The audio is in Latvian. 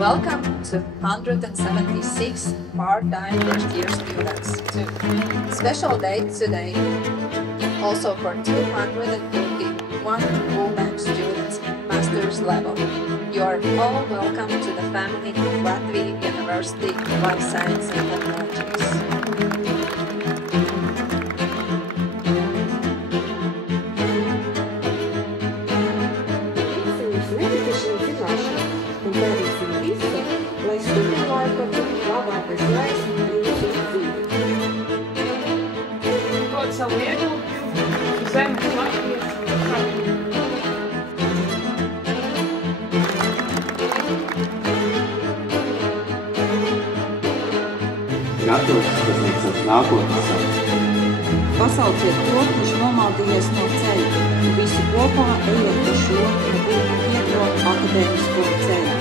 Welcome to 176 part-time first-year students to special day today, also for 251 full-time students master's level. You are all welcome to the family of Latvia University Life Science and Technologies. Un darīsim visu, lai studiju laiku būtu labākais laiks jūsu dzīvi. Dod savu ieguldījumu zemes Latvijas Gatavs sasniegsim nākotnes sapni. Pasauciet to, kurš nomaldījies no ceļa, un visi kopā ejiet pa šo nebūtu vieglo akadēmisko ceļu.